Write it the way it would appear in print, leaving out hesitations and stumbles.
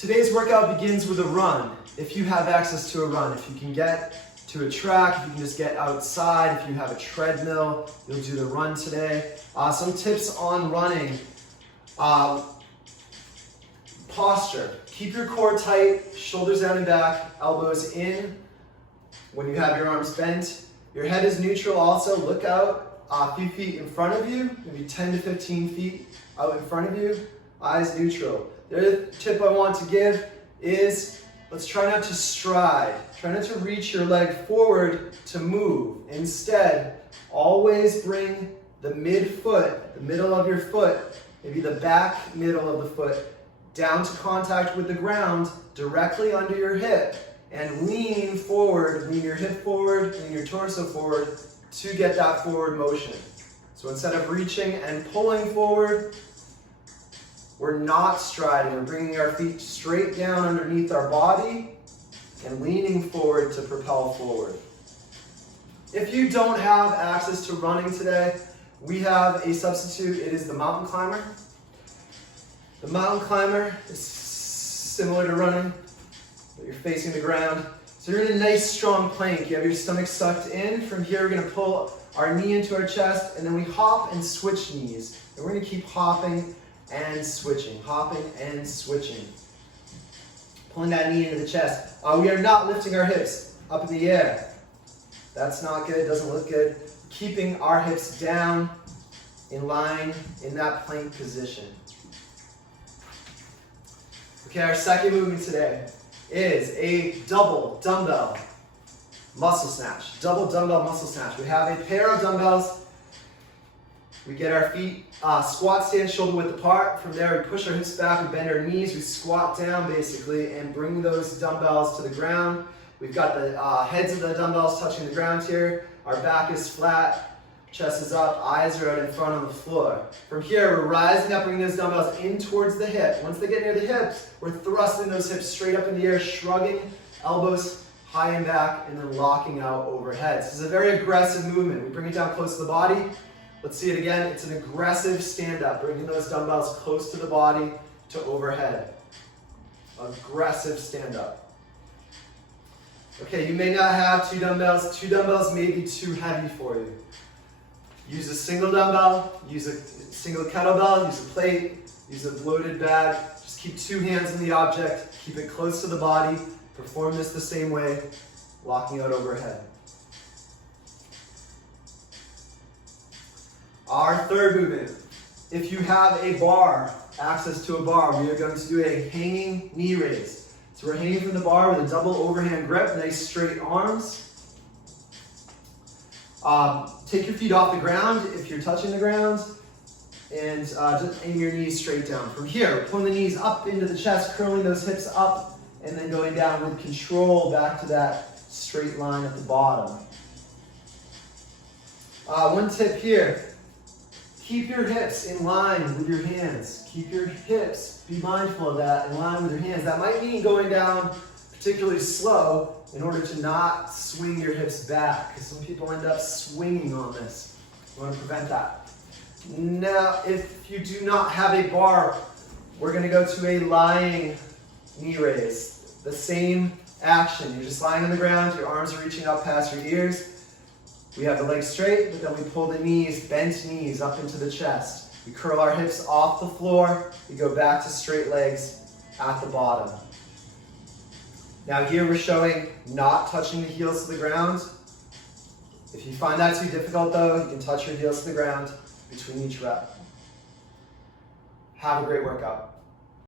Today's workout begins with a run. If you have access to a run, if you can get to a track, if you can just get outside, if you have a treadmill, you'll do the run today. Some tips on running. Posture. Keep your core tight, shoulders down and back, elbows in when you have your arms bent. Your head is neutral also. Look out a few feet in front of you, maybe 10 to 15 feet out in front of you. Eyes neutral. The other tip I want to give is let's try not to stride. Try not to reach your leg forward to move. Instead, always bring the midfoot, the middle of your foot, maybe the back middle of the foot, down to contact with the ground, directly under your hip, and lean forward, lean your hip forward, lean your torso forward to get that forward motion. So instead of reaching and pulling forward, we're not striding. We're bringing our feet straight down underneath our body and leaning forward to propel forward. If you don't have access to running today, we have a substitute. It is the mountain climber. The mountain climber is similar to running, but you're facing the ground. So you're in a nice strong plank. You have your stomach sucked in. From here, we're going to pull our knee into our chest, and then we hop and switch knees. And we're going to keep hopping and switching, hopping and switching. Pulling that knee into the chest. We are not lifting our hips up in the air. That's not good, doesn't look good. Keeping our hips down in line in that plank position. Okay, our second movement today is a double dumbbell muscle snatch. Double dumbbell muscle snatch. We have a pair of dumbbells. We get our feet squat stance shoulder width apart. From there, we push our hips back, we bend our knees, we squat down basically, and bring those dumbbells to the ground. We've got the heads of the dumbbells touching the ground here. Our back is flat, chest is up, eyes are out in front on the floor. From here, we're rising up, bringing those dumbbells in towards the hip. Once they get near the hips, we're thrusting those hips straight up in the air, shrugging, elbows high and back, and then locking out overhead. This is a very aggressive movement. We bring it down close to the body. Let's see it again. It's an aggressive stand-up, bringing those dumbbells close to the body to overhead. Aggressive stand-up. Okay, you may not have two dumbbells. Two dumbbells may be too heavy for you. Use a single dumbbell, use a single kettlebell, use a plate, use a loaded bag. Just keep two hands in the object, keep it close to the body. Perform this the same way, locking out overhead. Our third movement, if you have a bar, access to a bar, we are going to do a hanging knee raise. So we're hanging from the bar with a double overhand grip, nice straight arms. Take your feet off the ground if you're touching the ground, and just aim your knees straight down. From here, pulling the knees up into the chest, curling those hips up, and then going down with control back to that straight line at the bottom. One tip here. Keep your hips in line with your hands. Keep your hips, be mindful of that, in line with your hands. That might mean going down particularly slow in order to not swing your hips back, because some people end up swinging on this. We want to prevent that. Now, if you do not have a bar, we're going to go to a lying knee raise. The same action. You're just lying on the ground, your arms are reaching up past your ears. We have the legs straight, but then we pull the knees, bent knees up into the chest. We curl our hips off the floor. We go back to straight legs at the bottom. Now here we're showing not touching the heels to the ground. If you find that too difficult though, you can touch your heels to the ground between each rep. Have a great workout.